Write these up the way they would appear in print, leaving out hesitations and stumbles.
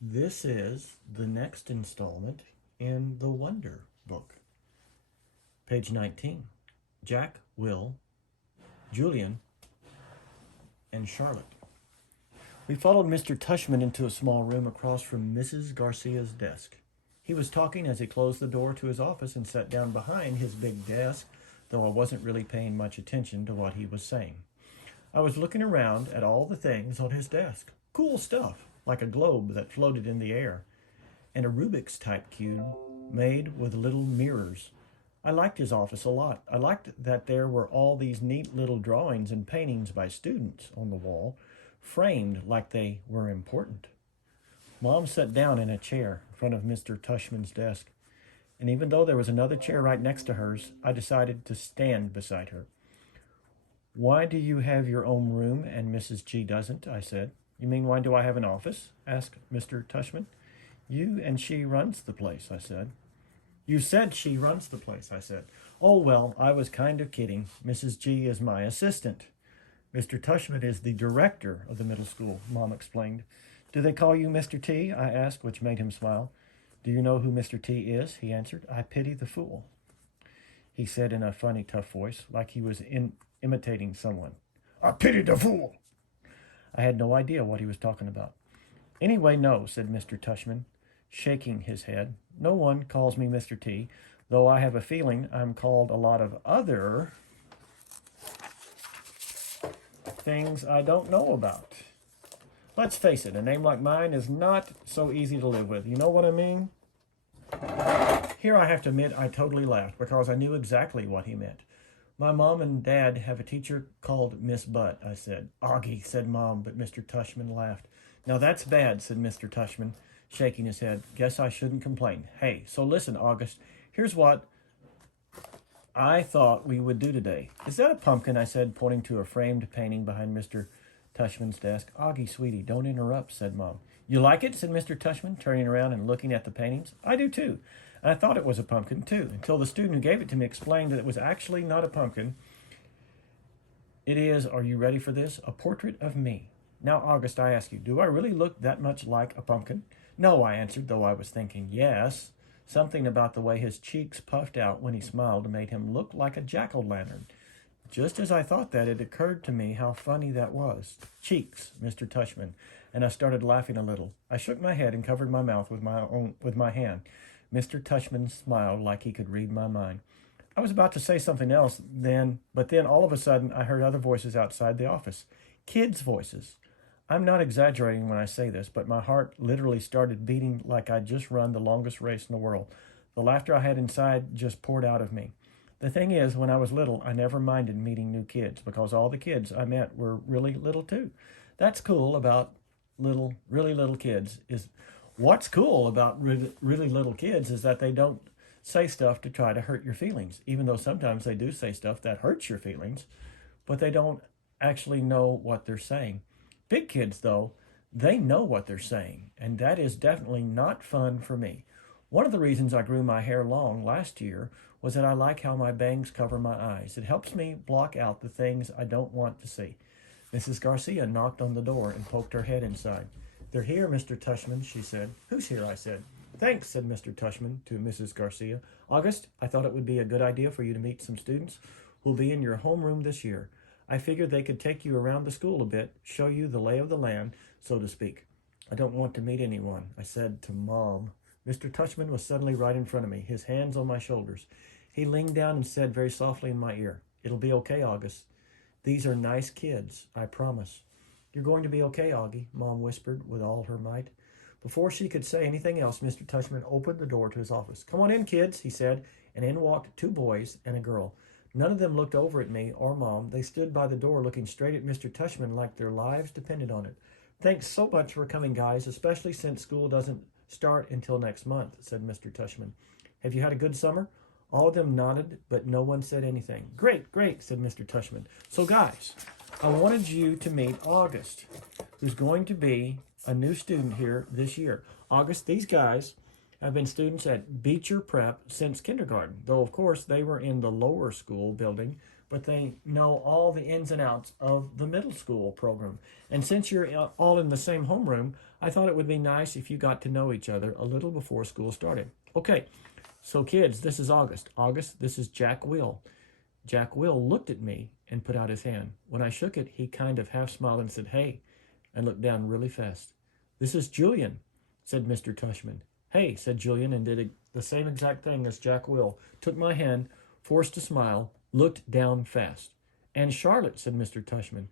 This is the next installment in the Wonder book. Page 19. Jack, Will, Julian, and Charlotte. We followed Mr. Tushman into a small room across from Mrs. Garcia's desk. He was talking as he closed the door to his office and sat down behind his big desk, though I wasn't really paying much attention to what he was saying. I was looking around at all the things on his desk. Cool stuff, like a globe that floated in the air, and a Rubik's type cube made with little mirrors. I liked his office a lot. I liked that there were all these neat little drawings and paintings by students on the wall, framed like they were important. Mom sat down in a chair in front of Mr. Tushman's desk, and even though there was another chair right next to hers, I decided to stand beside her. Why do you have your own room and Mrs. G doesn't? I said. You mean why do I have an office? Asked Mr. Tushman. You and she runs the place, I said. You said she runs the place, I said. Oh, well, I was kind of kidding. Mrs. G is my assistant. Mr. Tushman is the director of the middle school, Mom explained. Do they call you Mr. T? I asked, which made him smile. Do you know who Mr. T is? He answered. I pity the fool, he said in a funny, tough voice, like he was imitating someone. I pity the fool. I had no idea what he was talking about. Anyway, no, said Mr. Tushman, shaking his head. No one calls me Mr. T, though I have a feeling I'm called a lot of other things I don't know about. Let's face it, a name like mine is not so easy to live with. You know what I mean? Here I have to admit I totally laughed because I knew exactly what he meant. My mom and dad have a teacher called Miss Butt, I said. Augie, said Mom, but Mr. Tushman laughed. Now that's bad, said Mr. Tushman, shaking his head. Guess I shouldn't complain. Hey, so listen, August, here's what I thought we would do today. Is that a pumpkin? I said, pointing to a framed painting behind Mr. Tushman's desk. Augie, sweetie, don't interrupt, said Mom. You like it? Said Mr. Tushman, turning around and looking at the paintings. I do too. And I thought it was a pumpkin too, until the student who gave it to me explained that it was actually not a pumpkin. It is, are you ready for this? A portrait of me. Now, August, I ask you, do I really look that much like a pumpkin? No, I answered, though I was thinking, yes. Something about the way his cheeks puffed out when he smiled made him look like a jack-o'-lantern. Just as I thought that, it occurred to me how funny that was. Cheeks, Mr. Tushman, and I started laughing a little. I shook my head and covered my mouth with my hand. Mr. Tushman smiled like he could read my mind. I was about to say something else but then all of a sudden I heard other voices outside the office. Kids' voices. I'm not exaggerating when I say this, but my heart literally started beating like I'd just run the longest race in the world. The laughter I had inside just poured out of me. The thing is, when I was little, I never minded meeting new kids because all the kids I met were really little too. That's cool about really little kids is what's cool about really little kids is that they don't say stuff to try to hurt your feelings, even though sometimes they do say stuff that hurts your feelings, but they don't actually know what they're saying. Big kids, though, they know what they're saying, and that is definitely not fun for me. One of the reasons I grew my hair long last year was that I like how my bangs cover my eyes. It helps me block out the things I don't want to see. Mrs. Garcia knocked on the door and poked her head inside. They're here, Mr. Tushman, she said. Who's here? I said. Thanks, said Mr. Tushman to Mrs. Garcia. August, I thought it would be a good idea for you to meet some students who'll be in your homeroom this year. I figured they could take you around the school a bit, show you the lay of the land, so to speak. I don't want to meet anyone, I said to Mom. Mr. Tushman was suddenly right in front of me, his hands on my shoulders. He leaned down and said very softly in my ear, It'll be okay, August. These are nice kids, I promise. You're going to be okay, Augie, Mom whispered with all her might. Before she could say anything else, Mr. Tushman opened the door to his office. Come on in, kids, he said, and in walked two boys and a girl. None of them looked over at me or Mom. They stood by the door looking straight at Mr. Tushman like their lives depended on it. Thanks so much for coming, guys, especially since school doesn't start until next month, said Mr. Tushman. Have you had a good summer? All of them nodded, but no one said anything. Great, great, said Mr. Tushman. So, guys, I wanted you to meet August, who's going to be a new student here this year. August, these guys have been students at Beecher Prep since kindergarten, though, of course, they were in the lower school building, but they know all the ins and outs of the middle school program. And since you're all in the same homeroom, I thought it would be nice if you got to know each other a little before school started. Okay, so kids, this is August. August, this is Jck2wll. Jck2wll looked at me and put out his hand. When I shook it, he kind of half smiled and said, hey, and looked down really fast. This is Julian, said Mr. Tushman. Hey, said Julian, and did the same exact thing as Jck2wll. Took my hand, forced a smile, looked down fast. And Charlotte, said Mr. Tushman.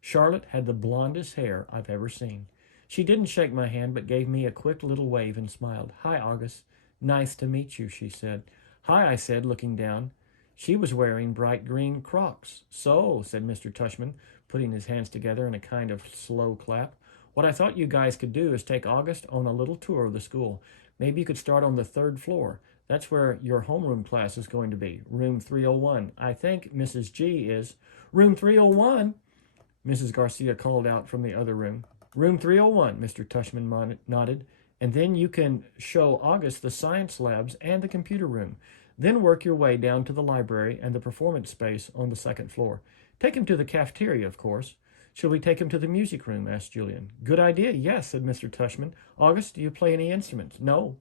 Charlotte had the blondest hair I've ever seen. She didn't shake my hand, but gave me a quick little wave and smiled. Hi, August. Nice to meet you, she said. Hi, I said, looking down. She was wearing bright green Crocs. So, said Mr. Tushman, putting his hands together in a kind of slow clap, what I thought you guys could do is take August on a little tour of the school. Maybe you could start on the 3rd floor. That's where your homeroom class is going to be, room 301. I think Mrs. G is. Room 301, Mrs. Garcia called out from the other room. Room 301, Mr. Tushman nodded. And then you can show August the science labs and the computer room. Then work your way down to the library and the performance space on the 2nd floor. Take him to the cafeteria, of course. Shall we take him to the music room? Asked Julian. Good idea, yes, said Mr. Tushman. August, do you play any instruments? No,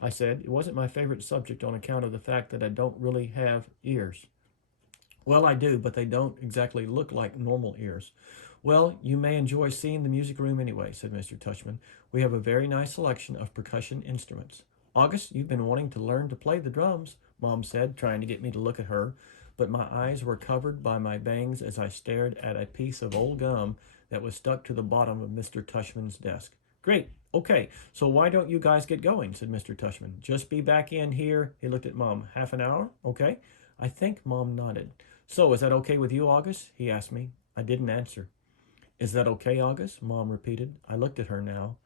I said. It wasn't my favorite subject on account of the fact that I don't really have ears. Well, I do, but they don't exactly look like normal ears. Well, you may enjoy seeing the music room anyway, said Mr. Tushman. We have a very nice selection of percussion instruments. August, you've been wanting to learn to play the drums, Mom said, trying to get me to look at her, but my eyes were covered by my bangs as I stared at a piece of old gum that was stuck to the bottom of Mr. Tushman's desk. Great. Okay, so why don't you guys get going, said Mr. Tushman. Just be back in here. He looked at Mom. Half an hour? Okay. I think Mom nodded. So, is that okay with you, August? He asked me. I didn't answer. Is that okay, August? Mom repeated. I looked at her now.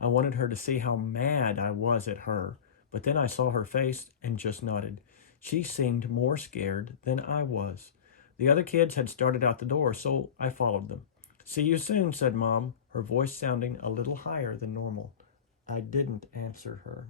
I wanted her to see how mad I was at her, but then I saw her face and just nodded. She seemed more scared than I was. The other kids had started out the door, so I followed them. See you soon, said Mom, her voice sounding a little higher than normal. I didn't answer her.